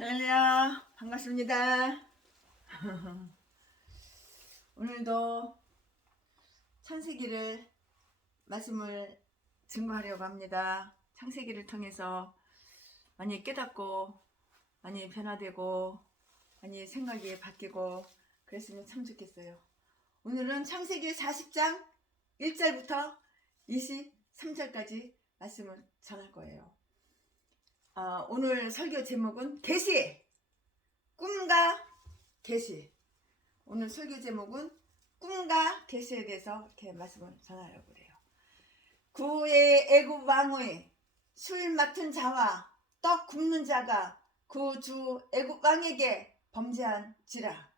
할렐루야, 반갑습니다. 오늘도 창세기를 말씀을 증거하려고 합니다. 창세기를 통해서 많이 깨닫고 많이 변화되고 많이 생각이 바뀌고 그랬으면 참 좋겠어요. 오늘은 창세기 40장 1절부터 23절까지 말씀을 전할 거예요. 오늘 설교 제목은 계시, 꿈과 계시. 오늘 설교 제목은 꿈과 계시에 대해서 이렇게 말씀을 전하려고 그래요. 구의 애굽 왕의 술 맡은 자와 떡 굽는 자가 그 주 애굽 왕에게 범죄한지라.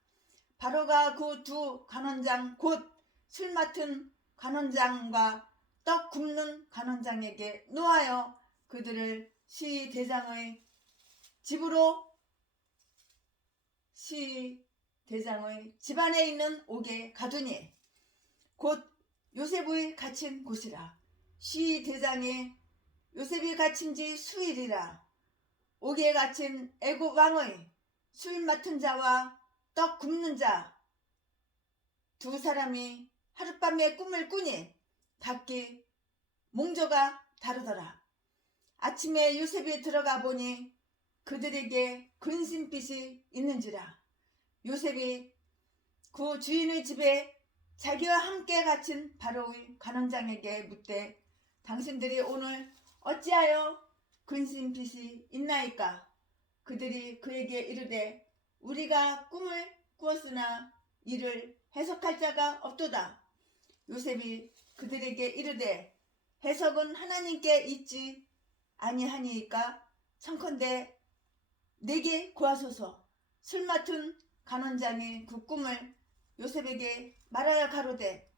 바로가 그 두 관원장 곧 술 맡은 관원장과 떡 굽는 관원장에게 노하여 그들을 시대장의 집으로 시대장의 집안에 있는 옥에 가두니 곧 요셉의 갇힌 곳이라. 시대장이 요셉이 갇힌 지 수일이라. 옥에 갇힌 애굽 왕의 술 맡은 자와 떡 굽는 자 두 사람이 하룻밤에 꿈을 꾸니 각기 몽조가 다르더라. 아침에 요셉이 들어가 보니 그들에게 근심빛이 있는지라. 요셉이 그 주인의 집에 자기와 함께 갇힌 바로의 관원장에게 묻되 당신들이 오늘 어찌하여 근심빛이 있나이까? 그들이 그에게 이르되 우리가 꿈을 꾸었으나 이를 해석할 자가 없도다. 요셉이 그들에게 이르되 해석은 하나님께 있지 아니하니이까 청컨대 내게 구하소서. 술 맡은 관원장이 그 꿈을 요셉에게 말하여 가로되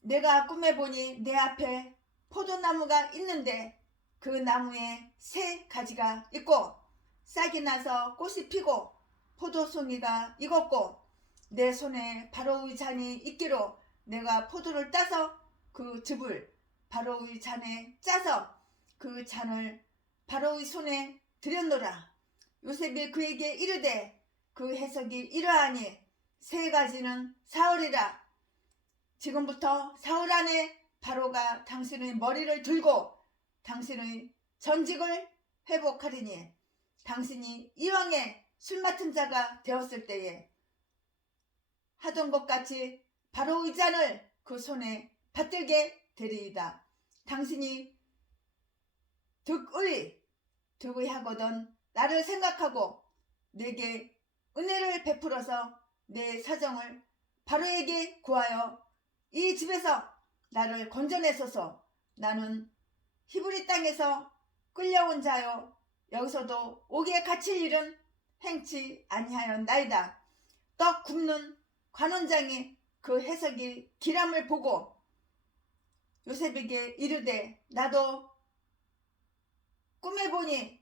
내가 꿈에 보니 내 앞에 포도나무가 있는데 그 나무에 세 가지가 있고 싹이 나서 꽃이 피고 포도송이가 익었고 내 손에 바로의 잔이 있기로 내가 포도를 따서 그 즙을 바로의 잔에 짜서 그 잔을 바로의 손에 들였노라. 요셉이 그에게 이르되 그 해석이 이러하니 세 가지는 사흘이라. 지금부터 사흘 안에 바로가 당신의 머리를 들고 당신의 전직을 회복하리니 당신이 이왕에 술 맡은 자가 되었을 때에 하던 것 같이 바로의 잔을 그 손에 받들게 되리이다. 당신이 득의 하거든 나를 생각하고 내게 은혜를 베풀어서 내 사정을 바로에게 구하여 이 집에서 나를 건져내소서. 나는 히브리 땅에서 끌려온 자요 여기서도 옥에 갇힐 일은 행치 아니하였나이다. 떡 굽는 관원장이 그 해석이 기람을 보고 요셉에게 이르되 나도 꿈에 보니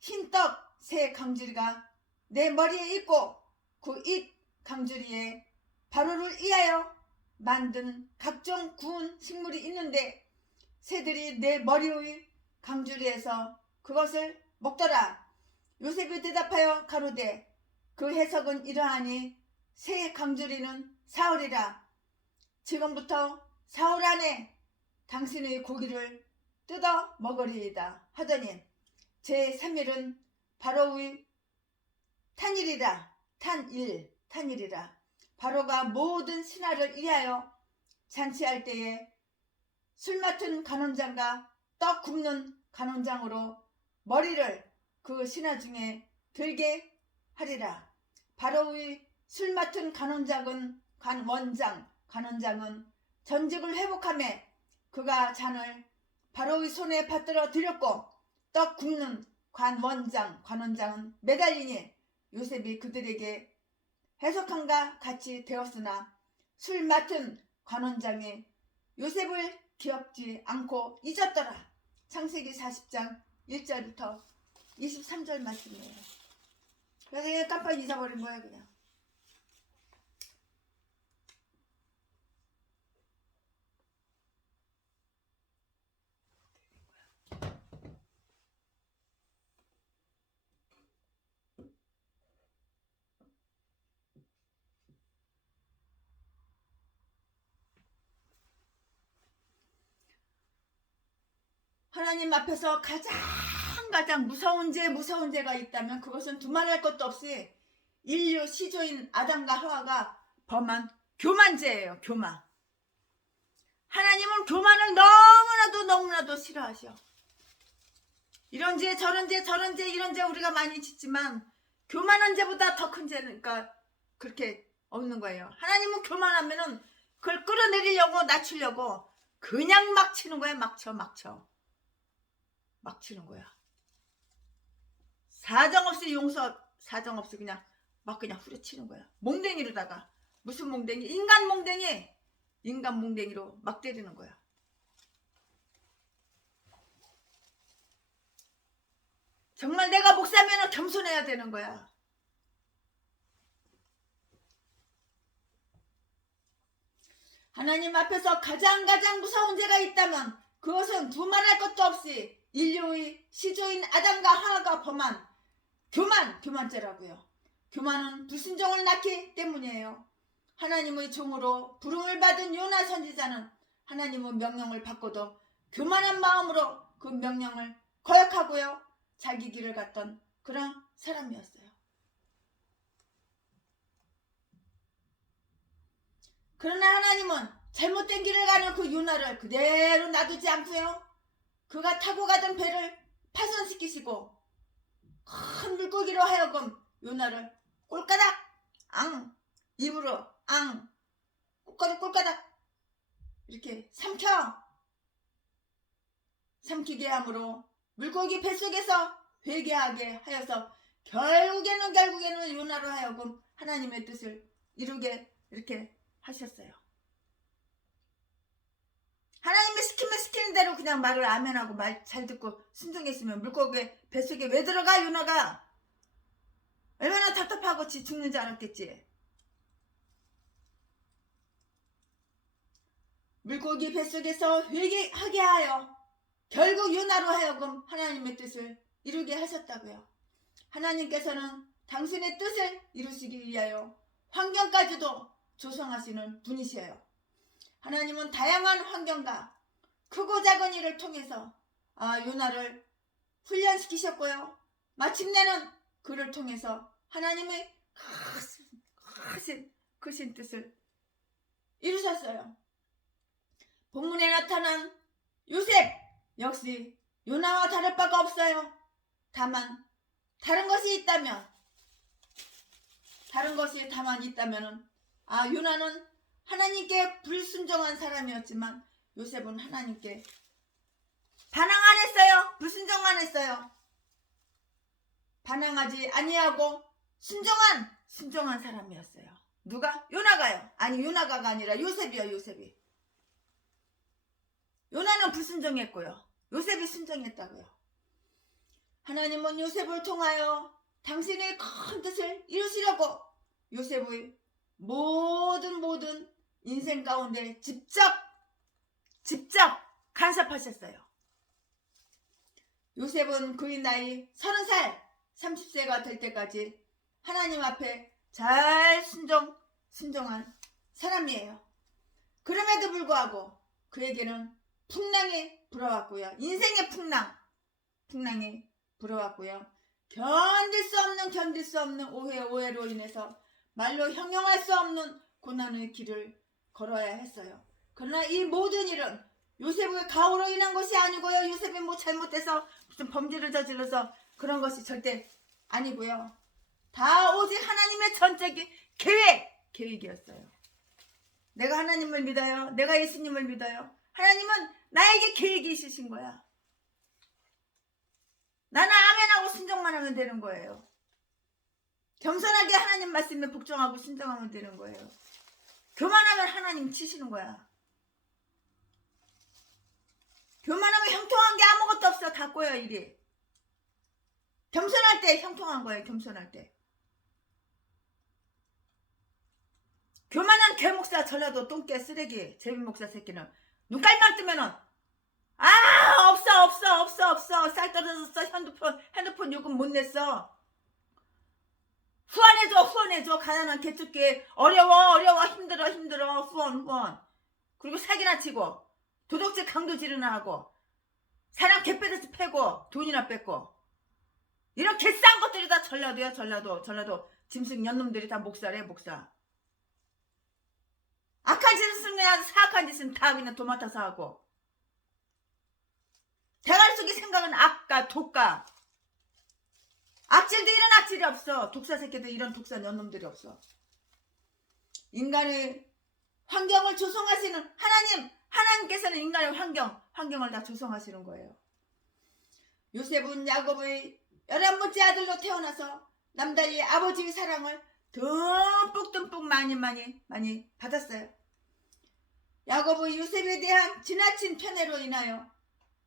흰떡 세 강주리가 내 머리에 있고 그 잇 강주리에 바로를 이하여 만든 각종 구운 식물이 있는데 새들이 내 머리의 강주리에서 그것을 먹더라. 요셉이 대답하여 가로되 그 해석은 이러하니 새 강주리는 사흘이라. 지금부터 사흘 안에 당신의 고기를 뜯어 먹으리이다 하더니 제3일은 바로의 탄일이라. 탄일이라. 바로가 모든 신하를 위하여 잔치할 때에 술 맡은 관원장과 떡 굽는 관원장으로 머리를 그 신하 중에 들게 하리라. 바로의 술 맡은 관원장은 전직을 회복하며 그가 잔을 바로의 손에 받들어 드렸고 떡 굽는 관원장은 매달리니 요셉이 그들에게 해석함과 같이 되었으나 술 맡은 관원장이 요셉을 기억지 않고 잊었더라. 창세기 40장 1절부터 23절 말씀이에요. 그래서 깜빡 잊어버린 거야 그냥. 하나님 앞에서 가장 무서운 죄가 있다면 그것은 두말할 것도 없이 인류 시조인 아담과 하와가 범한 교만죄예요. 교만. 하나님은 교만을 너무나도 싫어하셔. 이런 죄 저런 죄 이런 죄 우리가 많이 짓지만 교만한 죄보다 더 큰 죄니까 그렇게 없는 거예요. 하나님은 교만하면은 그걸 끌어내리려고 낮추려고 그냥 막 치는 거야. 막 치는 거야. 사정없이 사정없이 그냥 후려치는 거야. 몽댕이로다가 무슨 몽댕이? 인간 몽댕이로 막 때리는 거야. 정말 내가 목사면은 겸손해야 되는 거야. 하나님 앞에서 가장 무서운 죄가 있다면 그것은 두말할 것도 없이 인류의 시조인 아담과 하와가 범한 교만죄라고요. 교만은 불순종을 낳기 때문이에요. 하나님의 종으로 부름을 받은 요나 선지자는 하나님의 명령을 받고도 교만한 마음으로 그 명령을 거역하고요. 자기 길을 갔던 그런 사람이었어요. 그러나 하나님은 잘못된 길을 가는 그 요나를 그대로 놔두지 않고요. 그가 타고 가던 배를 파손시키시고 큰 물고기로 하여금 요나를 꼴까닥 입으로 꼴까닥 이렇게 삼키게 함으로 물고기 뱃속에서 회개하게 하여서 결국에는 요나로 하여금 하나님의 뜻을 이루게 이렇게 하셨어요. 하나님이 시키는 대로 그냥 말을 아멘하고 말 잘 듣고 순종했으면 물고기 뱃속에 왜 들어가? 요나가 얼마나 답답하고 죽는 줄 알았겠지. 물고기 뱃속에서 회개하게 하여 결국 요나로 하여금 하나님의 뜻을 이루게 하셨다고요. 하나님께서는 당신의 뜻을 이루시기 위하여 환경까지도 조성하시는 분이세요. 하나님은 다양한 환경과 크고 작은 일을 통해서 요나를 훈련시키셨고요. 마침내는 그를 통해서 하나님의 크신 뜻을 이루셨어요. 본문에 나타난 요셉 역시 요나와 다를 바가 없어요. 다만 다른 것이 있다면은 요나는 하나님께 불순종한 사람이었지만 요셉은 하나님께 반항 안 했어요. 불순종 안 했어요. 반항하지 아니하고 순종한 사람이었어요. 누가? 요나가요. 아니 요나가가 아니라 요셉이요. 요셉이. 요나는 불순종했고요. 요셉이 순종했다고요. 하나님은 요셉을 통하여 당신의 큰 뜻을 이루시려고 요셉의 모든 인생 가운데 직접 간섭하셨어요. 요셉은 그의 나이 30살 30세가 될 때까지 하나님 앞에 잘 순종한 사람이에요. 그럼에도 불구하고 그에게는 풍랑이 불어왔고요. 인생의 풍랑이 불어왔고요. 견딜 수 없는 오해로 인해서 말로 형용할 수 없는 고난의 길을 걸어야 했어요. 그러나 이 모든 일은 요셉의 가오로 인한 것이 아니고요. 요셉이 잘못해서 무슨 범죄를 저질러서 그런 것이 절대 아니고요. 다 오직 하나님의 전적인 계획이었어요. 내가 하나님을 믿어요. 내가 예수님을 믿어요. 하나님은 나에게 계획이 있으신 거야. 나는 아멘하고 순종만 하면 되는 거예요. 겸손하게 하나님 말씀에 복종하고 순종하면 되는 거예요. 교만하면 하나님 치시는 거야. 교만하면 형통한 게 아무것도 없어. 다 꼬여 일이. 겸손할 때 형통한 거예요. 겸손할 때. 교만한 개목사 전라도 똥개 쓰레기 제비목사 새끼는 눈깔만 뜨면은 없어 쌀 떨어졌어. 핸드폰 요금 못 냈어. 후원해줘. 가난한 개축기 어려워 힘들어 후원. 그리고 사기나 치고 도둑질 강도질이나 하고 사람 개빼듯이 패고 돈이나 뺏고 이런 개싼 것들이 다 전라도야. 전라도 짐승 년놈들이 다 목사래. 목사. 악한 짓은 그냥 사악한 짓은 다 그냥 도맡아서 하고 대가리 속에 생각은 악가 독가 악질도 이런 악질이 없어. 독사 새끼들 이런 독사 년놈들이 없어. 인간의 환경을 조성하시는 하나님께서는 인간의 환경을 다 조성하시는 거예요. 요셉은 야곱의 11번째 아들로 태어나서 남달리 아버지의 사랑을 듬뿍 많이 받았어요. 야곱의 요셉에 대한 지나친 편애로 인하여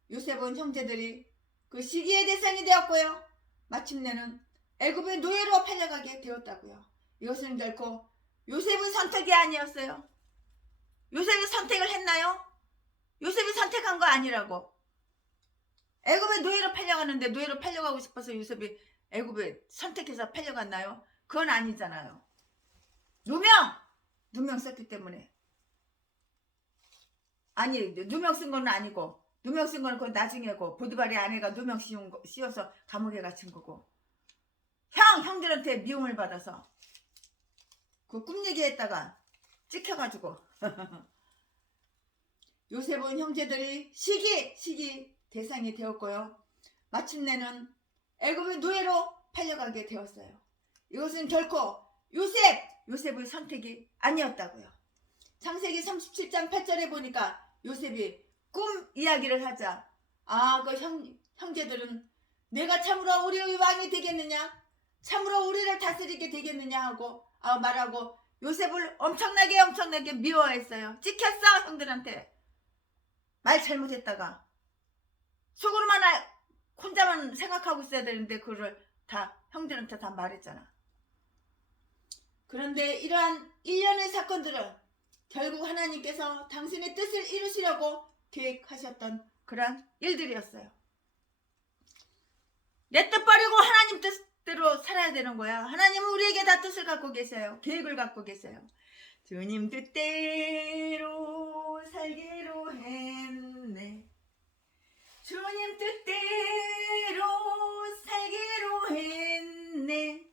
요셉은 형제들이 그 시기의 대상이 되었고요. 마침내는 애굽의 노예로 팔려가게 되었다고요. 이것은 결코 요셉의 선택이 아니었어요. 요셉이 선택을 했나요? 요셉이 선택한 거 아니라고. 애굽의 노예로 팔려가는데 노예로 팔려가고 싶어서 요셉이 애굽에 선택해서 팔려갔나요? 그건 아니잖아요. 누명 썼기 때문에. 아니, 누명 쓴 건 아니고, 누명 쓴 건 그건 나중에고, 보디발의 아내가 누명 씌워서 감옥에 갇힌 거고, 형들한테 미움을 받아서 그 꿈 얘기했다가 찍혀가지고 요셉은 형제들이 시기 대상이 되었고요. 마침내는 애굽의 노예로 팔려가게 되었어요. 이것은 결코 요셉의 선택이 아니었다고요. 창세기 37장 8절에 보니까 요셉이 꿈 이야기를 하자 그 형제들은 내가 참으로 우리의 왕이 되겠느냐, 참으로 우리를 다스리게 되겠느냐 하고 말하고 요셉을 엄청나게 미워했어요. 찍혔어. 형들한테 말 잘못했다가 속으로만 혼자만 생각하고 있어야 되는데 그걸 다 형들한테 다 말했잖아. 그런데 이러한 일련의 사건들은 결국 하나님께서 당신의 뜻을 이루시려고 계획하셨던 그런 일들이었어요. 내 뜻 버리고 하나님 뜻대로 살아야 되는 거야. 하나님은 우리에게 다 뜻을 갖고 계세요. 계획을 갖고 계세요. 주님 뜻대로 살기로 했네. 주님 뜻대로 살기로 했네.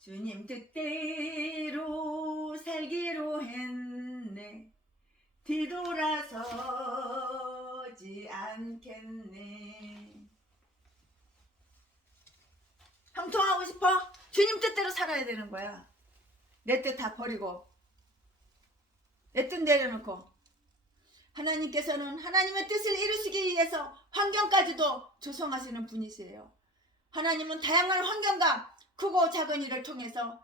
주님 뜻대로 살기로 했네. 뒤돌아서지 않겠네. 형통하고 싶어? 주님 뜻대로 살아야 되는 거야. 내 뜻 다 버리고 내 뜻 내려놓고. 하나님께서는 하나님의 뜻을 이루시기 위해서 환경까지도 조성하시는 분이세요. 하나님은 다양한 환경과 크고 작은 일을 통해서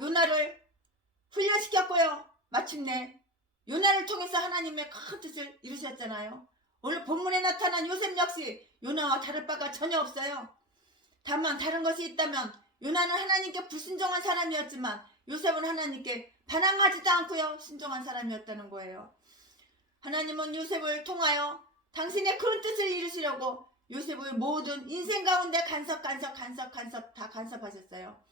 요나를 훈련시켰고요. 마침내 요나를 통해서 하나님의 큰 뜻을 이루셨잖아요. 오늘 본문에 나타난 요셉 역시 요나와 다를 바가 전혀 없어요. 다만 다른 것이 있다면 요나는 하나님께 불순종한 사람이었지만 요셉은 하나님께 반항하지도 않고요. 순종한 사람이었다는 거예요. 하나님은 요셉을 통하여 당신의 큰 뜻을 이루시려고 요셉의 모든 인생 가운데 간섭 다 간섭하셨어요.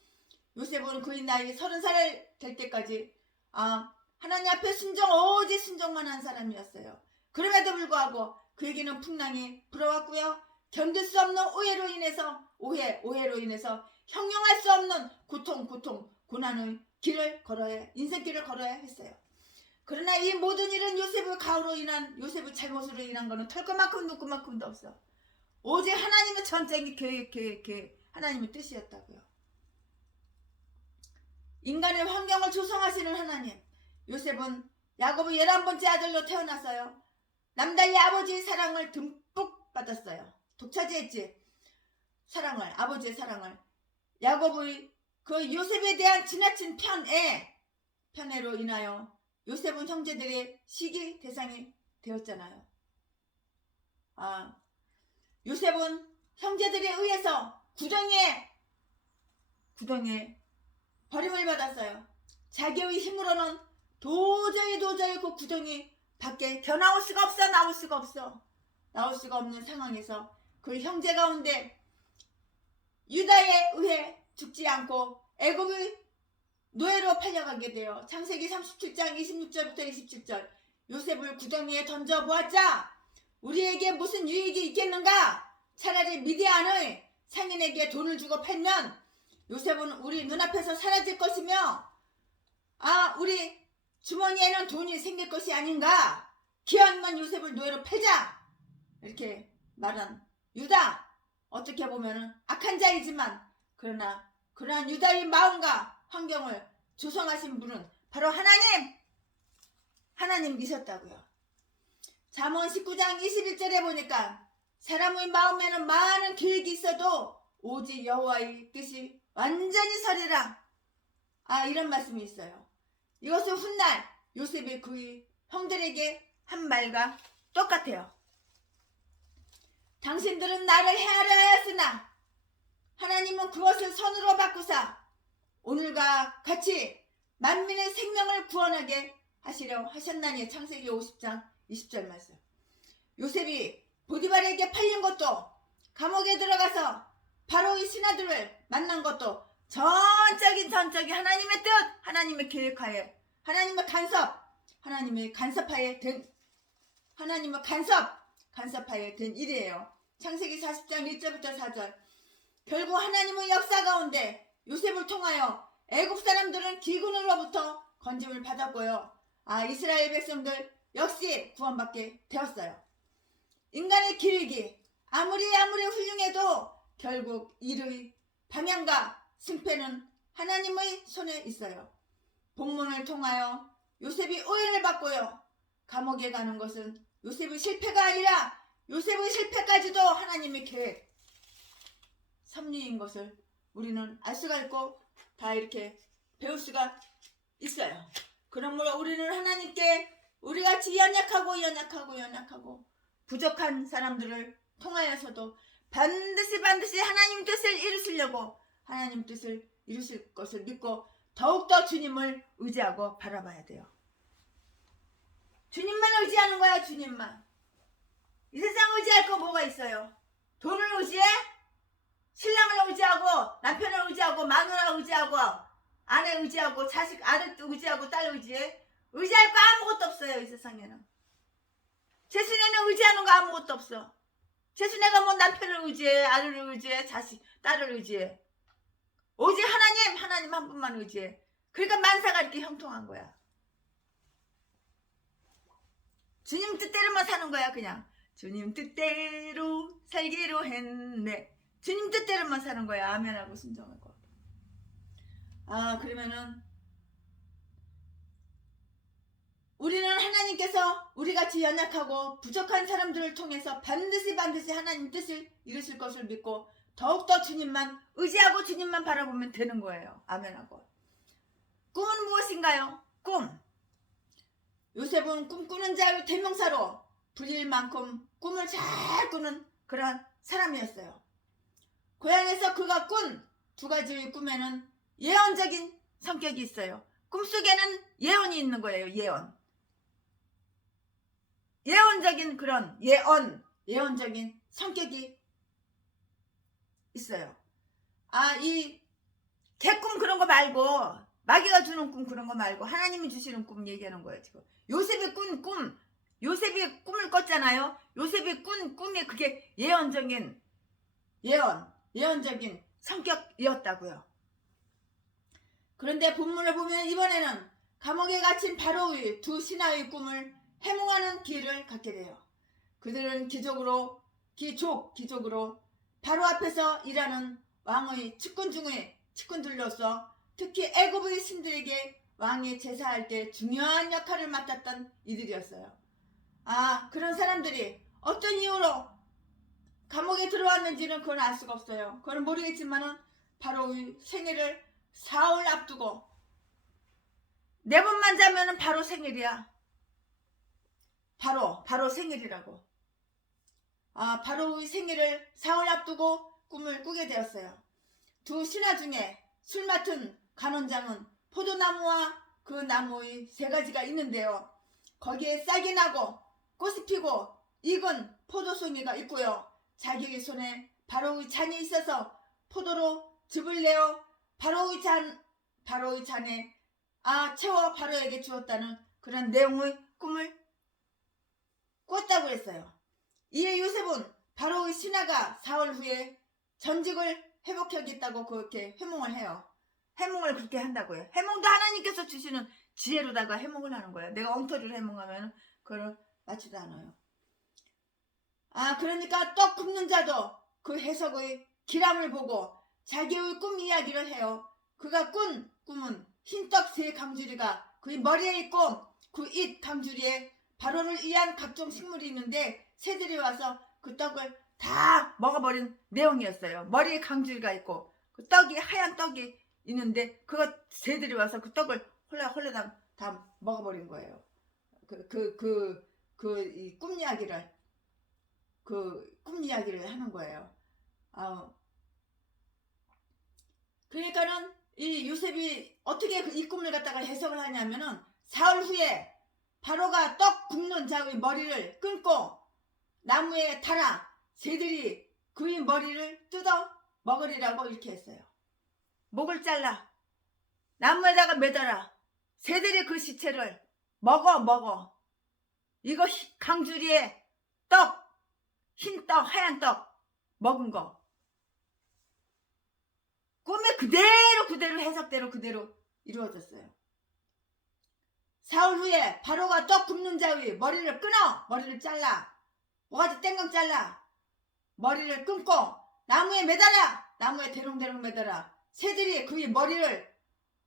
요셉은 그의 나이 30살 될 때까지 하나님 앞에 오직 순종만 한 사람이었어요. 그럼에도 불구하고 그에게는 풍랑이 불어왔고요. 견딜 수 없는 오해로 인해서 형용할 수 없는 고난의 길을 인생길을 걸어야 했어요. 그러나 이 모든 일은 요셉의 잘못으로 인한 거는 털만큼 누구만큼도 없어. 오직 하나님의 전적인 계획, 하나님의 뜻이었다고요. 인간의 환경을 조성하시는 하나님. 요셉은 야곱의 11번째 아들로 태어났어요. 남달리 아버지의 사랑을 듬뿍 받았어요. 독차지했지. 아버지의 사랑을. 야곱의 그 요셉에 대한 지나친 편애로 인하여 요셉은 형제들의 시기 대상이 되었잖아요. 요셉은 형제들에 의해서 구덩이에 버림을 받았어요. 자기의 힘으로는 도저히 그 구덩이 밖에 나올 수가 없는 상황에서 그 형제 가운데 유다에 의해 죽지 않고 애굽의 노예로 팔려가게 돼요. 창세기 37장 26절부터 27절. 요셉을 구덩이에 던져보았자 우리에게 무슨 유익이 있겠는가? 차라리 미디안의 상인에게 돈을 주고 팔면 요셉은 우리 눈앞에서 사라질 것이며 우리 주머니에는 돈이 생길 것이 아닌가? 기왕이면 요셉을 노예로 팔자! 이렇게 말한 유다. 어떻게 보면 악한 자이지만 그러나 그러한 유다의 마음과 환경을 조성하신 분은 바로 하나님이셨다고요. 잠언 19장 21절에 보니까 사람의 마음에는 많은 계획이 있어도 오직 여호와의 뜻이 완전히 서리라. 이런 말씀이 있어요. 이것은 훗날 요셉이 그의 형들에게 한 말과 똑같아요. 당신들은 나를 해하려 하였으나 하나님은 그것을 선으로 바꾸사 오늘과 같이 만민의 생명을 구원하게 하시려 하셨나니. 창세기 50장 20절 말씀. 요셉이 보디발에게 팔린 것도 감옥에 들어가서 바로의 신하들을 만난 것도 전적인 하나님의 뜻, 하나님의 계획하에, 하나님의 간섭하에 된 일이에요. 창세기 40장 1절부터 4절. 결국 하나님의 역사 가운데 요셉을 통하여 애굽 사람들은 기근으로부터 건짐을 받았고요. 이스라엘 백성들 역시 구원받게 되었어요. 인간의 계획이 아무리 훌륭해도 결국 일의 방향과 승패는 하나님의 손에 있어요. 본문을 통하여 요셉이 오해를 받고요. 감옥에 가는 것은 요셉의 실패가 아니라 요셉의 실패까지도 하나님의 계획, 섭리인 것을 우리는 알 수가 있고 다 이렇게 배울 수가 있어요. 그러므로 우리는 하나님께 우리같이 연약하고 부족한 사람들을 통하여서도 반드시 하나님 뜻을 이루시려고 하나님 뜻을 이루실 것을 믿고 더욱더 주님을 의지하고 바라봐야 돼요. 주님만 의지하는 거야. 주님만. 이 세상 의지할 거 뭐가 있어요? 돈을 의지해? 신랑을 의지하고 남편을 의지하고 마누라 의지하고 아내 의지하고 자식 아들 의지하고 딸 의지해? 의지할 거 아무것도 없어요. 이 세상에는. 제순이는 의지하는 거 아무것도 없어. 제순이가 뭐 남편을 의지해, 아들을 의지해, 자식, 딸을 의지해. 오직 하나님 한 분만 의지해. 그러니까 만사가 이렇게 형통한 거야. 주님 뜻대로만 사는 거야. 그냥 주님 뜻대로 살기로 했네. 주님 뜻대로만 사는 거야. 아멘하고 순종하고. 그러면은 우리는 하나님께서 우리같이 연약하고 부족한 사람들을 통해서 반드시 하나님 뜻을 이루실 것을 믿고 더욱더 주님만 의지하고 주님만 바라보면 되는 거예요. 아멘하고. 꿈은 무엇인가요? 꿈. 요셉은 꿈꾸는 자의 대명사로 불릴 만큼 꿈을 잘 꾸는 그런 사람이었어요. 고향에서 그가 꾼 두 가지의 꿈에는 예언적인 성격이 있어요. 꿈속에는 예언이 있는 거예요. 예언적인 그런 예언적인 성격이 있어요. 이 개꿈 그런 거 말고 마귀가 주는 꿈 그런 거 말고 하나님이 주시는 꿈 얘기하는 거예요. 지금 요셉이 꾼 꿈, 요셉이 꿈을 꿨잖아요. 요셉이 꾼 꿈이 그게 예언적인 성격이었다고요. 그런데 본문을 보면 이번에는 감옥에 갇힌 바로의 두 신하의 꿈을 해몽하는 기회를 갖게 돼요. 그들은 기적으로 바로 앞에서 일하는 왕의 측근들로서 특히 애굽의 신들에게 왕이 제사할 때 중요한 역할을 맡았던 이들이었어요. 그런 사람들이 어떤 이유로 감옥에 들어왔는지는 그건 알 수가 없어요. 그건 모르겠지만은 바로의 생일을 사흘 앞두고 4번만 자면은 바로 생일이야. 바로 생일이라고. 바로의 생일을 사흘 앞두고 꿈을 꾸게 되었어요. 두 신하 중에 술 맡은 간원장은 포도나무와 그 나무의 3가지가 있는데요. 거기에 싹이 나고 꽃이 피고 익은 포도송이가 있고요. 자기의 손에 바로의 잔이 있어서 포도로 즙을 내어 바로의 잔에 채워 바로에게 주었다는 그런 내용의 꿈을 꿨다고 했어요. 이에 요셉은 바로의 신하가 사흘 후에 전직을 회복하겠다고 그렇게 해몽을 해요. 해몽을 그렇게 한다고요. 해몽도 하나님께서 주시는 지혜로다가 해몽을 하는 거예요. 내가 엉터리로 해몽하면 그걸 맞지도 않아요. 그러니까 떡 굽는 자도 그 해석의 기람을 보고 자기의 꿈 이야기를 해요. 그가 꾼 꿈은 흰떡 세 강주리가 그의 머리에 있고 그 잇 강주리에 바로를 위한 각종 식물이 있는데 새들이 와서 그 떡을 다 먹어버린 내용이었어요. 머리에 강주리가 있고 그 떡이 하얀 떡이 있는데 그거 새들이 와서 그 떡을 홀라당 다 먹어버린 거예요. 이 꿈 이야기를 꿈 이야기를 하는 거예요. 그러니까는 이 요셉이 어떻게 이 꿈을 갖다가 해석을 하냐면은 사흘 후에 바로가 떡 굽는 자의 머리를 끊고 나무에 달아 새들이 그의 머리를 뜯어 먹으리라고 이렇게 했어요. 목을 잘라 나무에다가 매달아 새들이 그 시체를 먹어. 이거 강주리에 떡, 흰떡, 하얀 떡 먹은 거. 꿈에 그대로 해석대로 그대로 이루어졌어요. 사흘 후에 바로가 떡 굽는 자의 머리를 끊어 머리를 잘라 모가지 땡강 잘라 머리를 끊고 나무에 매달아 나무에 대롱대롱 매달아 새들이 그의 머리를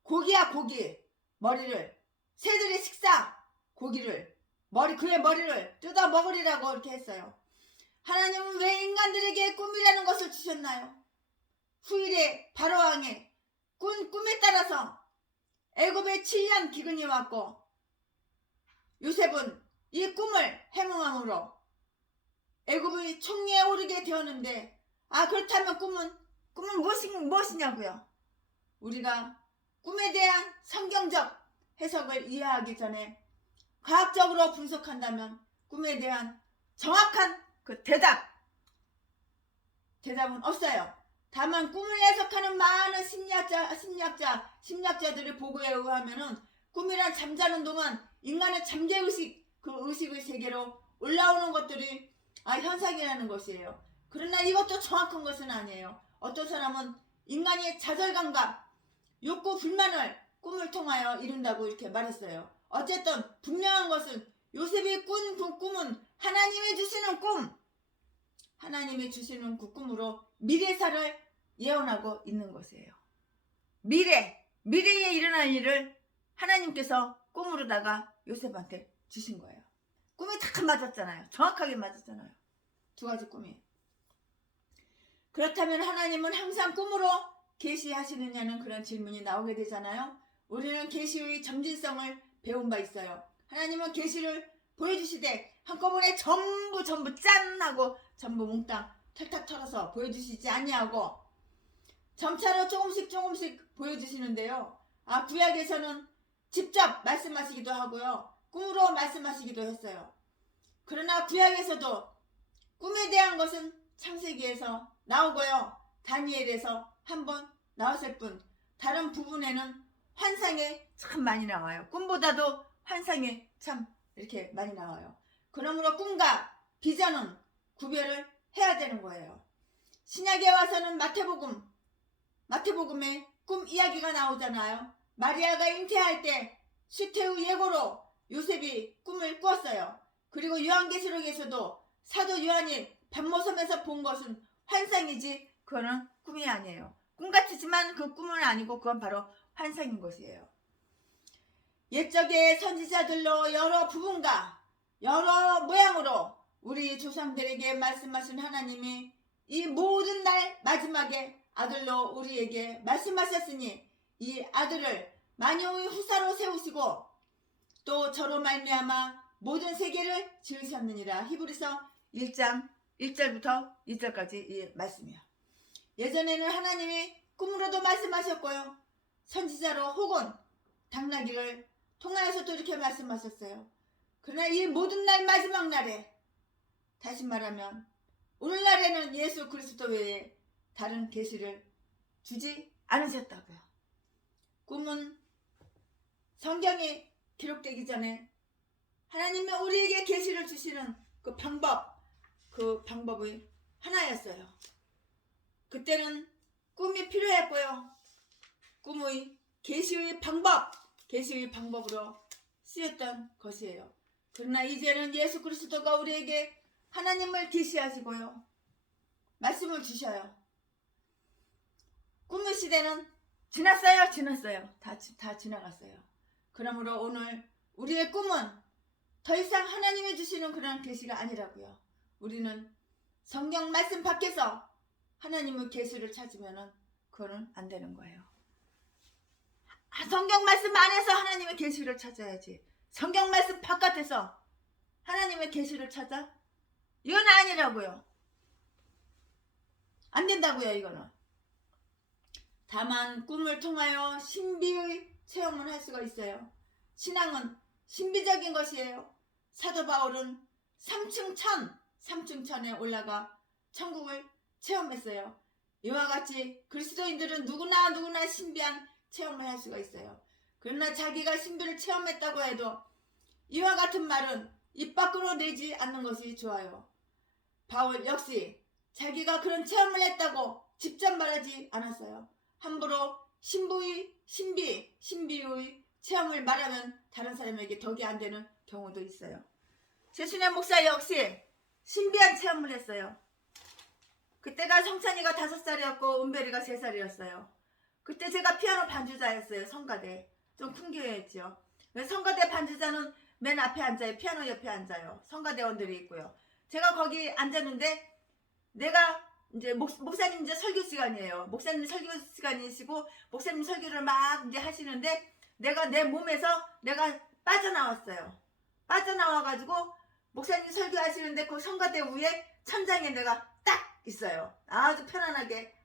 고기야 고기 머리를 새들의 식사 고기를 그의 머리를 뜯어 먹으리라고 이렇게 했어요. 하나님은 왜 인간들에게 꿈이라는 것을 주셨나요? 후일에 바로왕의 꾼 꿈에 따라서 애굽에 7년 기근이 왔고 요셉은 이 꿈을 해몽함으로 애굽의 총리에 오르게 되었는데 그렇다면 꿈은 무엇이냐고요? 우리가 꿈에 대한 성경적 해석을 이해하기 전에 과학적으로 분석한다면 꿈에 대한 정확한 그 대답은 없어요. 다만 꿈을 해석하는 많은 심리학자들의 보고에 의하면은 꿈이란 잠자는 동안 인간의 잠재의식 그 의식의 세계로 올라오는 것들이 현상이라는 것이에요. 그러나 이것도 정확한 것은 아니에요. 어떤 사람은 인간의 좌절감과 욕구 불만을 꿈을 통하여 이룬다고 이렇게 말했어요. 어쨌든 분명한 것은 요셉이 꾼 그 꿈은 하나님이 주시는 꿈, 하나님이 주시는 그 꿈으로 미래사를 예언하고 있는 것이에요. 미래에 일어날 일을 하나님께서 꿈으로다가 요셉한테 주신 거예요. 꿈이 다 맞았잖아요. 정확하게 맞았잖아요. 두 가지 꿈이. 그렇다면 하나님은 항상 꿈으로 계시하시느냐는 그런 질문이 나오게 되잖아요. 우리는 계시의 점진성을 배운 바 있어요. 하나님은 계시를 보여주시되 한꺼번에 전부 짠 하고 전부 몽땅 털탁 털어서 보여주시지 아니하고 점차로 조금씩 보여주시는데요. 구약에서는 직접 말씀하시기도 하고요. 꿈으로 말씀하시기도 했어요. 그러나 구약에서도 꿈에 대한 것은 창세기에서 나오고요. 다니엘에서 한번 나왔을 뿐 다른 부분에는 환상에 참 많이 나와요. 꿈보다도 환상에 참 이렇게 많이 나와요. 그러므로 꿈과 비전은 구별을 해야 되는 거예요. 신약에 와서는 마태복음에 꿈 이야기가 나오잖아요. 마리아가 잉태할 때 수태의 예고로 요셉이 꿈을 꾸었어요. 그리고 요한계시록에서도 사도 요한이 밤모섬에서 본 것은 환상이지 그거는 꿈이 아니에요. 꿈 같지만 그 꿈은 아니고 그건 바로 환상인 것이에요. 옛적의 선지자들로 여러 부분과 여러 모양으로 우리 조상들에게 말씀하신 하나님이 이 모든 날 마지막에 아들로 우리에게 말씀하셨으니 이 아들을 만유의 후사로 세우시고 또 저로 말미암아 모든 세계를 지으셨느니라. 히브리서 1장 1절부터 2절까지 이 말씀이에요. 예전에는 하나님이 꿈으로도 말씀하셨고요. 선지자로 혹은 당나귀를 통하여서도 이렇게 말씀하셨어요. 그러나 이 모든 날 마지막 날에 다시 말하면 오늘날에는 예수 그리스도 외에 다른 계시를 주지 않으셨다고요. 꿈은 성경이 기록되기 전에 하나님이 우리에게 계시를 주시는 그 방법, 그 방법이 하나였어요. 그때는 꿈이 필요했고요. 꿈의 계시의 방법으로 쓰였던 것이에요. 그러나 이제는 예수 그리스도가 우리에게 하나님을 계시하시고요. 말씀을 주셔요. 꿈의 시대는 지났어요. 다 지나갔어요. 그러므로 오늘 우리의 꿈은 더 이상 하나님이 주시는 그런 계시가 아니라고요. 우리는 성경 말씀 밖에서 하나님의 계시를 찾으면 그거는 안 되는 거예요. 성경 말씀 안에서 하나님의 계시를 찾아야지. 성경 말씀 바깥에서 하나님의 계시를 찾아? 이건 아니라고요. 안 된다고요, 이거는. 다만 꿈을 통하여 신비의 체험을 할 수가 있어요. 신앙은 신비적인 것이에요. 사도 바울은 3층 천에 올라가 천국을 체험했어요. 이와 같이 그리스도인들은 누구나 신비한 체험을 할 수가 있어요. 그러나 자기가 신비를 체험했다고 해도 이와 같은 말은 입 밖으로 내지 않는 것이 좋아요. 바울 역시 자기가 그런 체험을 했다고 직접 말하지 않았어요. 함부로 신비의 체험을 말하면 다른 사람에게 덕이 안 되는 경우도 있어요. 최순애 목사 역시 신비한 체험을 했어요. 그때가 성찬이가 5살이었고 은별이가 3살이었어요. 그때 제가 피아노 반주자였어요. 성가대. 좀 큰 교회였죠. 성가대 반주자는 맨 앞에 앉아요. 피아노 옆에 앉아요. 성가대원들이 있고요. 제가 거기 앉았는데 내가 이제 목사님 이제 설교 시간이에요. 목사님 설교 시간이시고 목사님 설교를 막 이제 하시는데 내가 내 몸에서 내가 빠져나왔어요. 빠져나와가지고 목사님 설교하시는데 그 성가대 위에 천장에 내가 딱 있어요. 아주 편안하게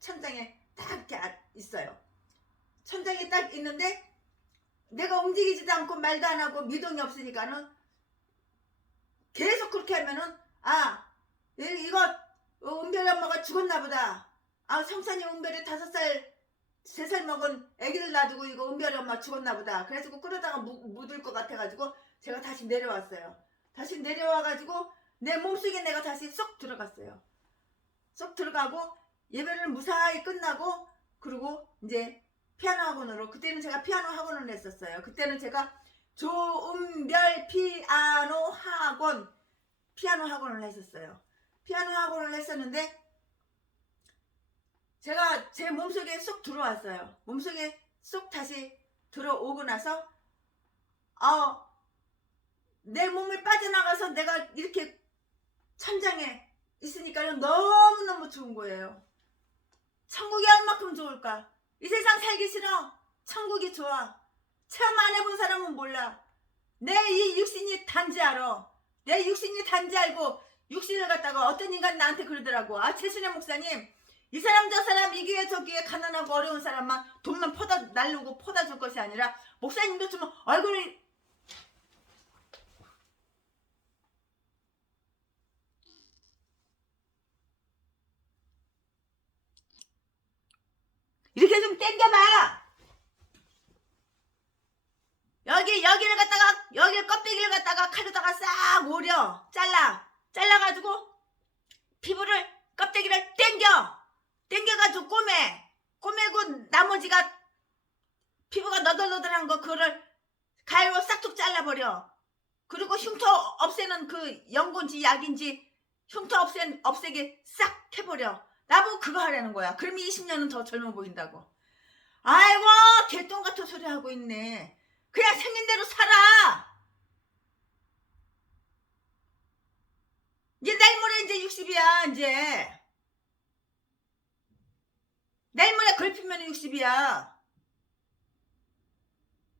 천장에 딱 이렇게 있어요. 천장에 딱 있는데 내가 움직이지도 않고 말도 안 하고 미동이 없으니까는 계속 그렇게 하면은 이거 은별이 엄마가 죽었나 보다. 성찬이 은별이 3살 먹은 애기를 놔두고 이거 은별이 엄마 죽었나 보다. 그래가지고 그러다가 묻을 것 같아가지고 제가 다시 내려왔어요. 다시 내려와가지고 내 몸속에 내가 다시 쏙 들어갔어요. 쏙 들어가고 예배를 무사히 끝나고 그리고 이제 피아노 학원으로, 그때는 제가 피아노 학원을 했었어요. 그때는 제가 조은별 피아노 학원을 했었어요. 피아노 학원을 했었는데 제가 제 몸속에 쏙 들어왔어요. 몸속에 쏙 다시 들어오고 나서 내 몸을 빠져나가서 내가 이렇게 천장에 있으니까 너무너무 좋은 거예요. 천국이 얼마큼 좋을까? 이 세상 살기 싫어. 천국이 좋아. 체험 안 해본 사람은 몰라. 내 이 육신이 단지 알아. 내 육신이 단지 알고 육신을 갖다가 어떤 인간이 나한테 그러더라고. 최순애 목사님, 이 사람 저 사람 이 기회 저 기회 가난하고 어려운 사람만 돈만 날르고 퍼다 줄 것이 아니라 목사님도 좀 얼굴이 이렇게 좀 당겨봐. 여기를 갖다가 여기 껍데기를 갖다가 칼로다가 싹 오려 잘라가지고 피부를 껍데기를 당겨가지고 꼬매고 나머지가 피부가 너덜너덜한 거 그거를 가위로 싹둑 잘라버려. 그리고 흉터 없애는 그 연고인지 약인지 흉터 없애게 싹 해버려. 나보고 그거 하라는 거야. 그럼 20년은 더 젊어 보인다고. 아이고 개똥 같은 소리 하고 있네. 그냥 생긴 대로 살아. 이제 내일 모레 이제 60이야. 이제 내일 모레 걸피면 60이야.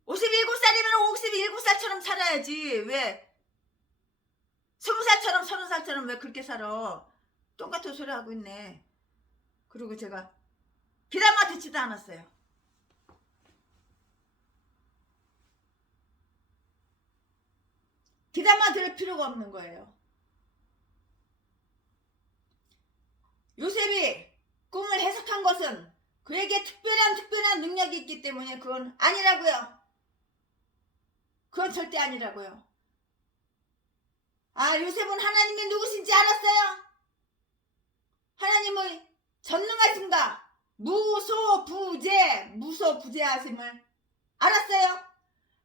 57살이면 57살처럼 살아야지. 왜 20살처럼 30살처럼 왜 그렇게 살아. 똑같은 소리 하고 있네. 그리고 제가 귀담아 듣지도 않았어요. 귀담아 들을 필요가 없는 거예요. 요셉이 꿈을 해석한 것은 그에게 특별한 능력이 있기 때문에 그건 아니라고요. 그건 절대 아니라고요. 아, 요셉은 하나님이 누구신지 알았어요? 하나님의 전능하심과 무소부재하심을 알았어요?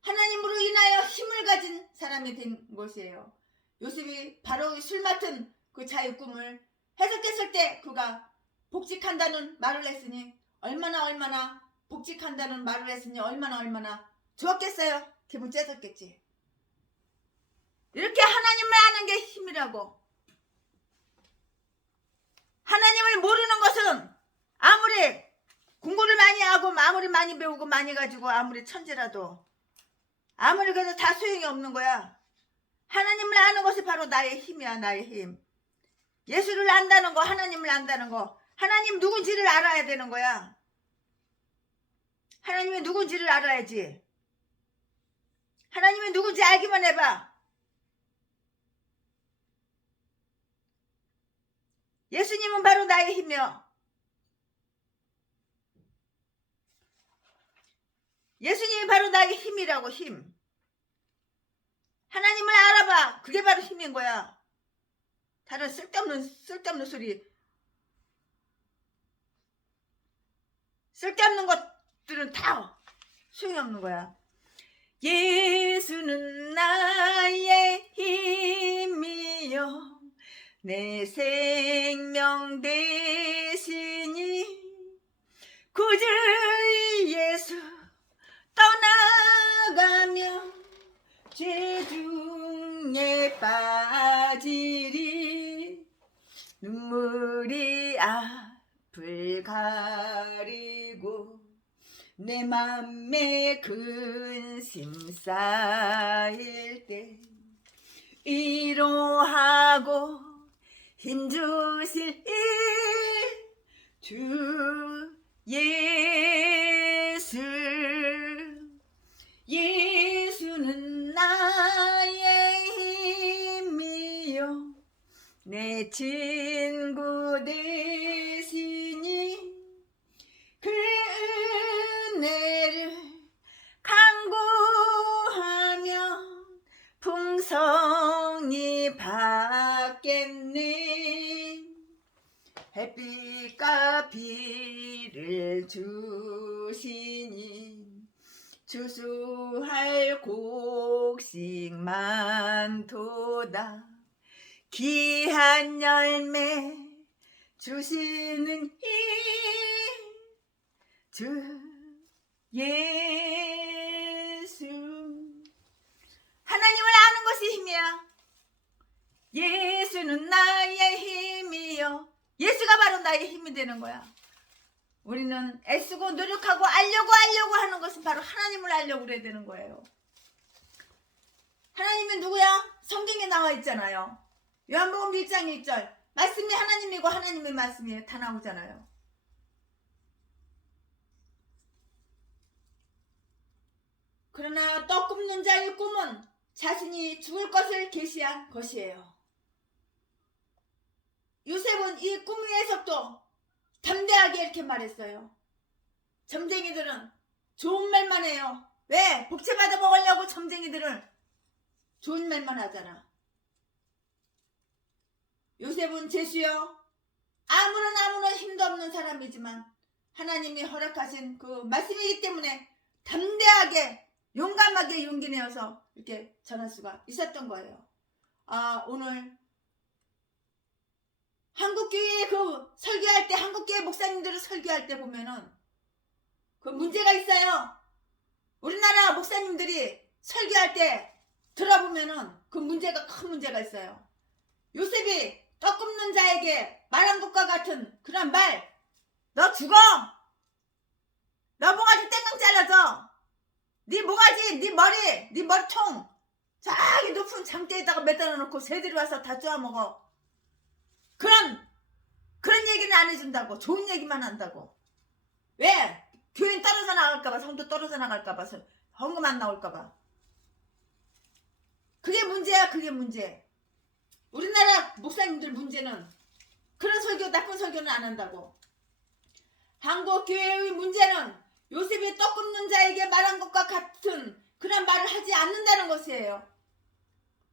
하나님으로 인하여 힘을 가진 사람이 된 것이에요. 요셉이 바로 술 맡은 그 자의 꿈을 해석했을 때 그가 복직한다는 말을 했으니 얼마나 복직한다는 말을 했으니 얼마나 좋았겠어요. 기분 째졌겠지. 이렇게 하나님을 아는 게 힘이라고. 하나님을 모르는 것은 아무리 공부를 많이 하고 아무리 많이 배우고 많이 가지고 아무리 천재라도 아무리 그래도 다 소용이 없는 거야. 하나님을 아는 것이 바로 나의 힘이야. 나의 힘. 예수를 안다는 거, 하나님을 안다는 거, 하나님 누군지를 알아야 되는 거야. 하나님이 누군지를 알아야지. 하나님이 누군지 알기만 해봐. 예수님은 바로 나의 힘이요. 예수님이 바로 나의 힘이라고. 힘. 하나님을 알아봐. 그게 바로 힘인 거야. 다른 쓸데없는 소리, 쓸데없는 것들은 다 소용이 없는 거야. 예수는 나의 힘이요 내 생명 되시니 구주 예수 떠나가며 죄 중에 빠지리 눈물이 앞을 가리고 내 맘에 근심 쌓일 때 위로하고 힘주실 주 예수. 예수는 나의 힘이요 내 친구 되시니 그 은혜를 간구하며 풍성히 받겠네. 햇빛과 비를 주시니 추수할 곡식 많도다. 귀한 열매 주시는 주 예수. 하나님을 아는 것이 힘이야. 예수는 나의 힘이요. 예수가 바로 나의 힘이 되는 거야. 우리는 애쓰고 노력하고 알려고 하는 것은 바로 하나님을 알려고 그래야 되는 거예요. 하나님은 누구야? 성경에 나와 있잖아요. 요한복음 1장 1절 말씀이 하나님이고 하나님의 말씀이 다 나오잖아요. 그러나 떡 굽는 자의 꿈은 자신이 죽을 것을 계시한 것이에요. 요셉은 이 꿈 위에서도 담대하게 이렇게 말했어요. 점쟁이들은 좋은 말만 해요. 왜? 복채 받아 먹으려고 점쟁이들은 좋은 말만 하잖아. 요셉은 제수요. 아무런 힘도 없는 사람이지만 하나님이 허락하신 그 말씀이기 때문에 담대하게 용감하게 용기 내어서 이렇게 전할 수가 있었던 거예요. 아, 오늘 한국교회 그 설교할 때, 한국교회 목사님들을 설교할 때 보면은 그 문제가 있어요. 우리나라 목사님들이 설교할 때 들어보면은 그 문제가 큰 문제가 있어요. 요셉이 떡 굽는 자에게 말한 것과 같은 그런 말, 너 죽어! 너 모가지 땡깡 잘라져! 네 모가지, 네 머리통 저기 높은 장대에다가 매달아 놓고 새들이 와서 다 쪼아먹어. 그런 얘기는 안 해준다고. 좋은 얘기만 한다고. 왜? 교인 떨어져 나갈까봐, 성도 떨어져 나갈까봐, 헌금 안 나올까봐. 그게 문제야. 그게 문제. 우리나라 목사님들 문제는 그런 설교, 나쁜 설교는 안 한다고. 한국 교회의 문제는 요셉이 떡 굽는 자에게 말한 것과 같은 그런 말을 하지 않는다는 것이에요.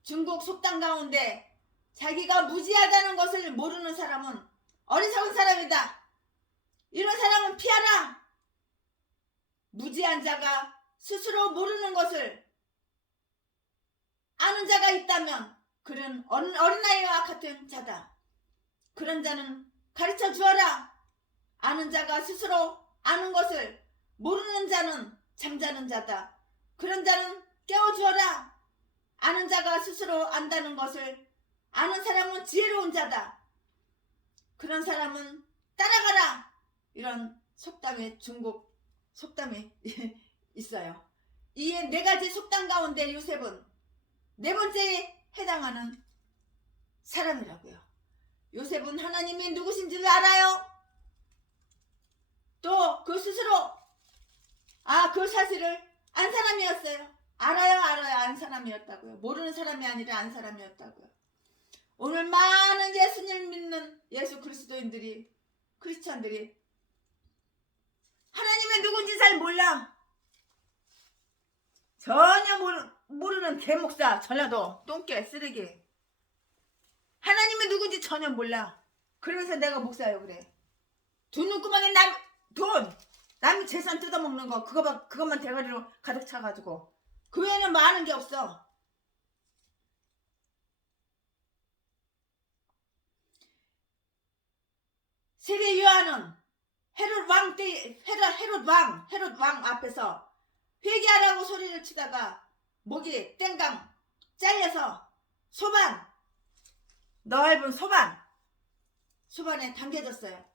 중국 속담 가운데 자기가 무지하다는 것을 모르는 사람은 어리석은 사람이다. 이런 사람은 피하라. 무지한 자가 스스로 모르는 것을 아는 자가 있다면 그는 어린아이와 같은 자다. 그런 자는 가르쳐 주어라. 아는 자가 스스로 아는 것을 모르는 자는 잠자는 자다. 그런 자는 깨워주어라. 아는 자가 스스로 안다는 것을 아는 사람은 지혜로운 자다. 그런 사람은 따라가라. 이런 속담이 중국 속담이 있어요. 이 네 가지 속담 가운데 요셉은 네 번째에 해당하는 사람이라고요. 요셉은 하나님이 누구신지를 알아요. 또 그 스스로 그 사실을 안 사람이었어요. 알아요. 안 사람이었다고요. 모르는 사람이 아니라 안 사람이었다고요. 오늘 많은 예수님을 믿는 예수 그리스도인들이 크리스찬들이 하나님의 누군지 잘 몰라. 전혀 모르는 개목사, 전라도 똥개 쓰레기. 하나님의 누군지 전혀 몰라. 그러면서 내가 목사예요 그래. 두 눈구멍에 남의 재산 뜯어먹는 거 그것만 대가리로 가득 차가지고 그 외에는 많은 게 없어. 세례 요한은 헤롯 왕 앞에서 회개하라고 소리를 치다가 목이 땡강 잘려서 넓은 소반에 담겨졌어요.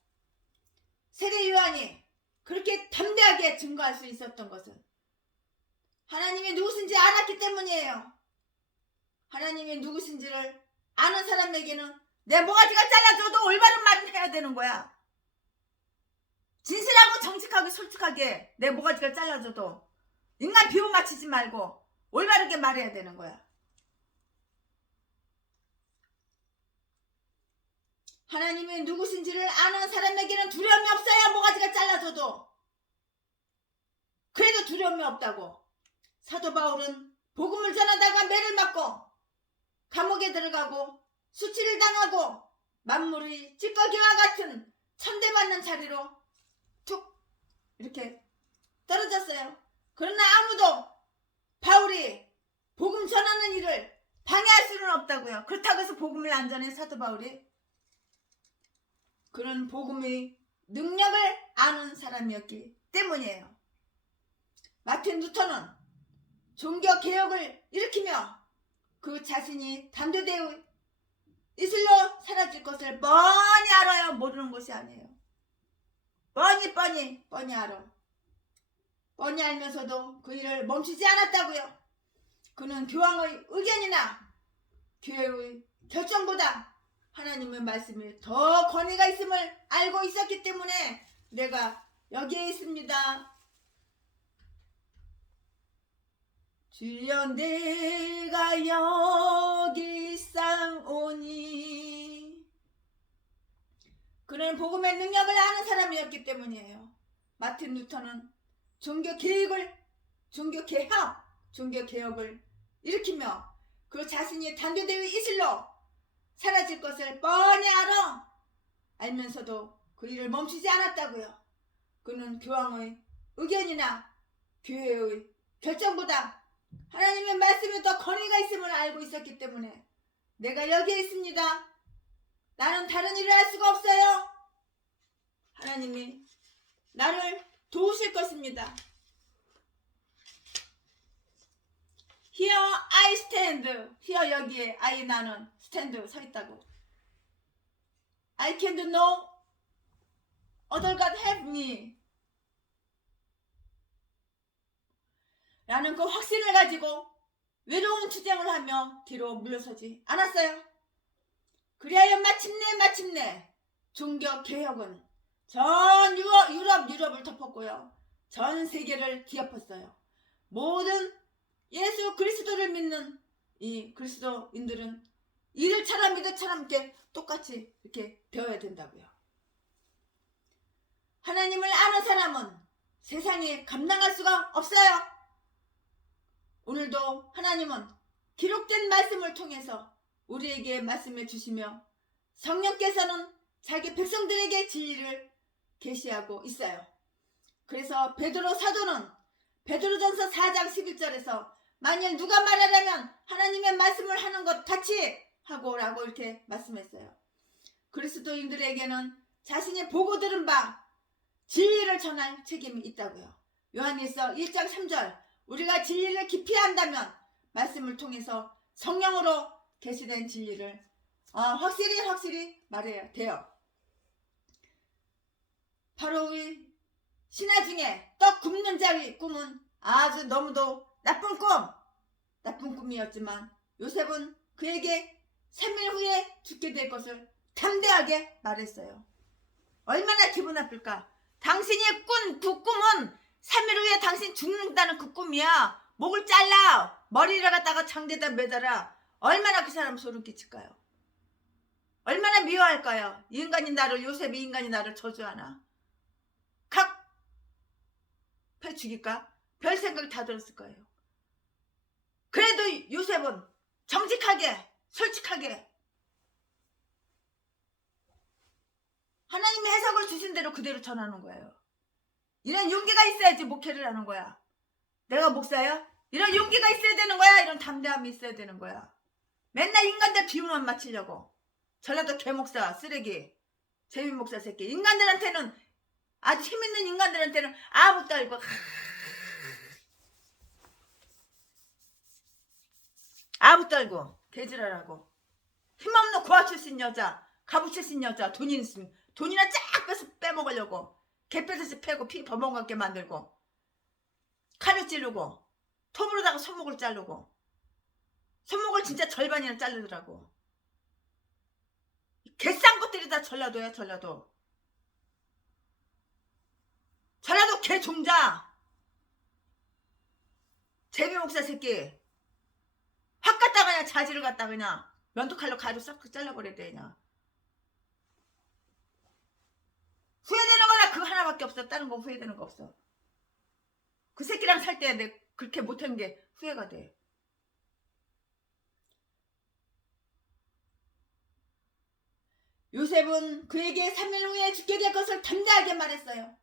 세례 요한이 그렇게 담대하게 증거할 수 있었던 것은 하나님이 누구신지 알았기 때문이에요. 하나님이 누구신지를 아는 사람에게는 내 모가지가 잘라져도 올바른 말을 해야 되는 거야. 진실하고 정직하게 솔직하게 내 모가지가 잘라져도 인간 비유 맞추지 말고 올바르게 말해야 되는 거야. 하나님이 누구신지를 아는 사람에게는 두려움이 없어야 모가지가 잘라져도. 그래도 두려움이 없다고. 사도 바울은 복음을 전하다가 매를 맞고 감옥에 들어가고 수치를 당하고 만물의 찌꺼기와 같은 천대받는 자리로 툭 이렇게 떨어졌어요. 그러나 아무도 바울이 복음 전하는 일을 방해할 수는 없다고요. 그렇다고 해서 복음을 안 전해 사도 바울이? 그런 복음의 능력을 아는 사람이었기 때문이에요. 마틴 루터는 종교개혁을 일으키며 그 자신이 단도대의 이슬로 사라질 것을 뻔히 알아요. 모르는 것이 아니에요. 뻔히 알아. 뻔히 알면서도 그 일을 멈추지 않았다고요. 그는 교황의 의견이나 교회의 결정보다 하나님의 말씀에 더 권위가 있음을 알고 있었기 때문에 내가 여기에 있습니다. 주여 내가 여기 있사오니. 그는 복음의 능력을 아는 사람이었기 때문이에요. 마틴 루터는 종교개혁을 일으키며 그 자신이 단도대의 이슬로 사라질 것을 뻔히 알면서도 그 일을 멈추지 않았다고요. 그는 교황의 의견이나 교회의 결정보다 하나님의 말씀에 더 권위가 있음을 알고 있었기 때문에 내가 여기에 있습니다. 나는 다른 일을 할 수가 없어요. 하나님이 나를 도우실 것입니다. Here I stand. Here 여기에 I 나는 stand 서 있다고. I can't know other God help me. 라는 그 확신을 가지고 외로운 투쟁을 하며 뒤로 물러서지 않았어요. 그리하여 마침내 종교개혁은 전 유럽을 덮었고요. 전 세계를 뒤엎었어요. 모든 예수 그리스도를 믿는 이 그리스도인들은 이들처럼 이렇게 똑같이 이렇게 되어야 된다고요. 하나님을 아는 사람은 세상에 감당할 수가 없어요. 오늘도 하나님은 기록된 말씀을 통해서 우리에게 말씀해 주시며 성령께서는 자기 백성들에게 진리를 계시하고 있어요. 그래서 베드로 사도는 베드로전서 4장 11절에서 만일 누가 말하려면 하나님의 말씀을 하는 것 같이 하고 라고 이렇게 말씀했어요. 그리스도인들에게는 자신이 보고 들은 바 진리를 전할 책임이 있다고요. 요한일서 1장 3절 우리가 진리를 깊이 안다면 말씀을 통해서 성령으로 계시된 진리를 확실히 말해야 돼요. 바로 이 신화 중에 떡 굽는 자의 꿈은 아주 너무도 나쁜 꿈이었지만 요셉은 그에게 3일 후에 죽게 될 것을 담대하게 말했어요. 얼마나 기분 나쁠까? 당신이 꾼 그 꿈은 3일 후에 당신 죽는다는 그 꿈이야. 목을 잘라 머리를 갖다가 장대다 매달아. 얼마나 그 사람 소름 끼칠까요? 얼마나 미워할까요? 요셉이 인간이 나를 저주하나? 패 죽일까? 별 생각이 다 들었을 거예요. 그래도 요셉은 정직하게 솔직하게 하나님의 해석을 주신 대로 그대로 전하는 거예요. 이런 용기가 있어야지 목회를 하는 거야. 내가 목사야? 이런 용기가 있어야 되는 거야. 이런 담대함이 있어야 되는 거야. 맨날 인간들 비유만 맞추려고. 전라도 개목사 쓰레기 재미목사 새끼. 인간들한테는 아주 힘있는 인간들한테는 아무것도 알고 아무것도 알고 개지랄하고 힘없는 고아 출신 여자 가부 출신 여자 돈 있으면 돈이나 쫙 빼먹으려고 개뼈듯이 패고 피 버먹게 만들고 칼을 찌르고 톱으로다가 손목을 자르고 손목을 진짜 절반이나 자르더라고. 개싼 것들이 다 전라도야. 전라도 개종자 재미목사 새끼 확 갖다 그냥 자지를 갖다 그냥 면도칼로 가루 싹 잘라버려야 돼. 그냥 후회되는 거나 그거 하나밖에 없어. 다른 거 후회되는 거 없어. 그 새끼랑 살 때 내가 그렇게 못한 게 후회가 돼. 요셉은 그에게 3일 후에 죽게 될 것을 담대하게 말했어요.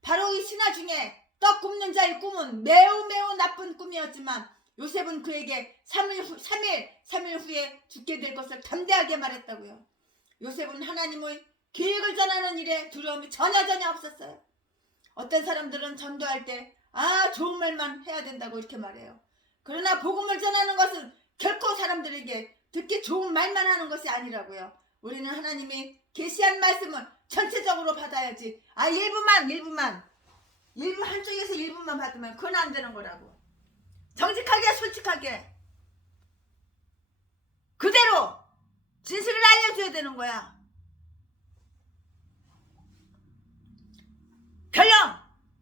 바로 이 신화 중에 떡 굽는 자의 꿈은 매우 나쁜 꿈이었지만 요셉은 그에게 3일 후에 죽게 될 것을 담대하게 말했다고요. 요셉은 하나님의 계획을 전하는 일에 두려움이 전혀 없었어요. 어떤 사람들은 전도할 때 좋은 말만 해야 된다고 이렇게 말해요. 그러나 복음을 전하는 것은 결코 사람들에게 듣기 좋은 말만 하는 것이 아니라고요. 우리는 하나님이 계시한 말씀을 전체적으로 받아야지. 일부 한쪽에서 일부만 받으면 그건 안 되는 거라고. 정직하게 솔직하게 그대로 진실을 알려줘야 되는 거야.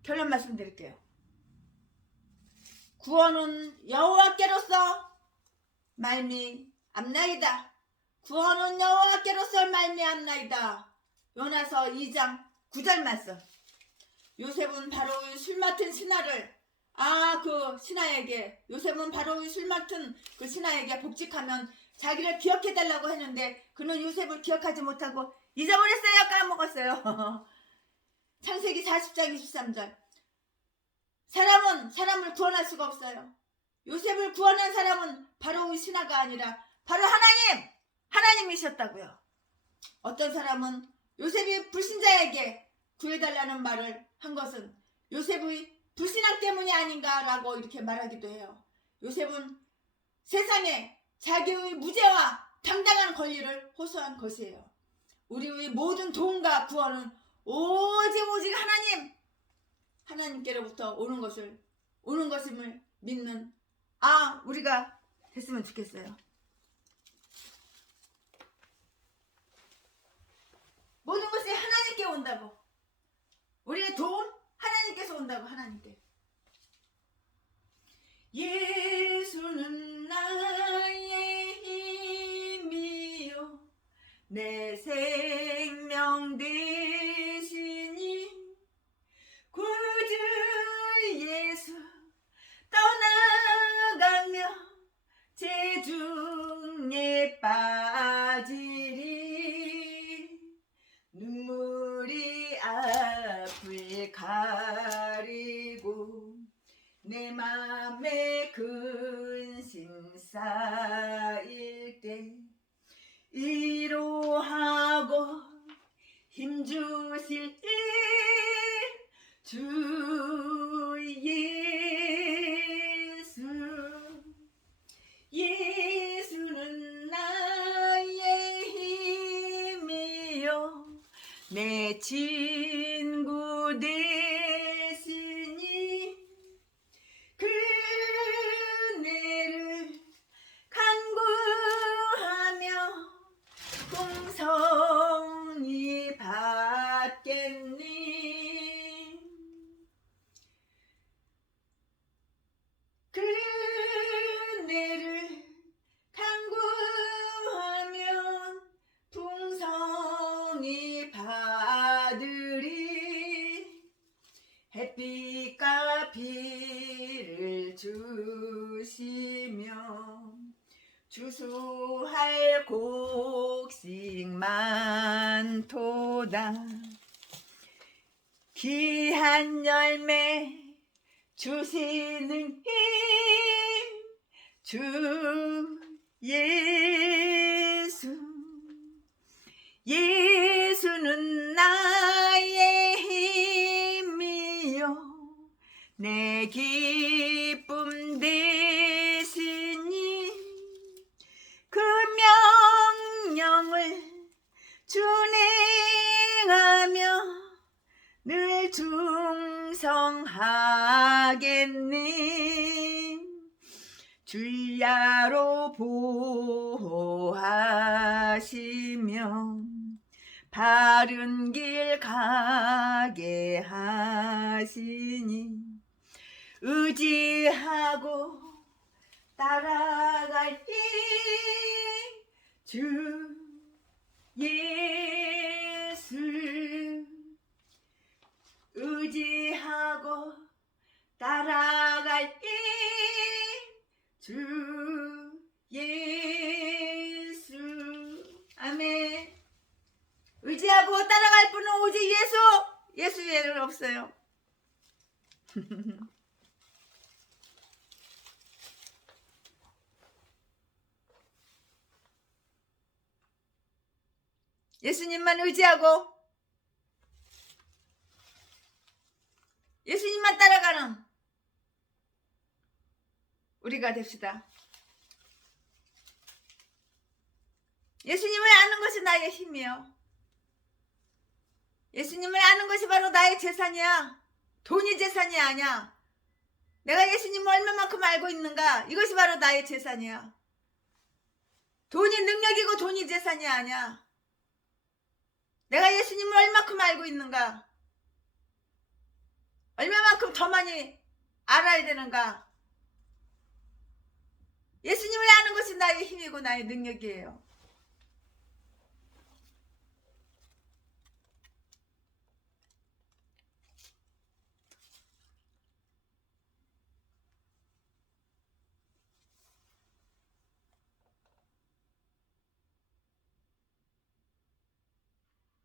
결론 말씀드릴게요. 구원은 여호와께로서 말미암나이다. 구원은 여호와께로서 말미암나이다. 요나서 2장 9절 말씀. 요셉은 바로 술 맡은 신하를 요셉은 바로 술 맡은 그 신하에게 복직하면 자기를 기억해달라고 했는데 그는 요셉을 기억하지 못하고 잊어버렸어요. 까먹었어요. 창세기 40장 23절. 사람은 사람을 구원할 수가 없어요. 요셉을 구원한 사람은 바로 이 신하가 아니라 바로 하나님이셨다고요. 어떤 사람은 요셉이 불신자에게 구해달라는 말을 한 것은 요셉의 불신앙 때문이 아닌가라고 이렇게 말하기도 해요. 요셉은 세상에 자기의 무죄와 당당한 권리를 호소한 것이에요. 우리의 모든 도움과 구원은 오직 하나님께로부터 오는 것임을 믿는 우리가 됐으면 좋겠어요. 모든 것이 하나님께 온다고. 우리의 도움 하나님께서 온다고. 하나님께. 예수는 나의 힘이요 내 생명 되시니 구주 예수 떠나가며 제 가리고 내 맘에 근심 쌓일 때 위로하고 힘주실 주 예수. 예수는 나의 힘이요 내 친구 되시니 그네를 간구하며 풍성히 받겠니. 그네를 간구하면 풍성히 받으리. 햇빛과 비를 주시며 주수할 곡식 많도다. 귀한 열매 주시는 힘 주 예수. 예수는 나의 힘이요 내 기쁨 되시니 그 명령을 준행하며 늘 충성하겠니. 주야로 보호하시며 바른 길 가게 하시니 의지하고 따라갈 힘 주 예수. 의지하고 따라갈 힘 주 예수. 아멘. 의지하고 따라갈 분은 오직 예수. 예수 외에는 없어요. 예수님만 의지하고 예수님만 따라가는 우리가 됩시다. 예수님을 아는 것이 나의 힘이요 예수님을 아는 것이 바로 나의 재산이야. 돈이 재산이 아니야. 내가 예수님을 얼마만큼 알고 있는가, 이것이 바로 나의 재산이야. 돈이 능력이고 돈이 재산이 아니야. 내가 예수님을 얼마만큼 알고 있는가, 얼마만큼 더 많이 알아야 되는가. 예수님을 아는 것이 나의 힘이고 나의 능력이에요.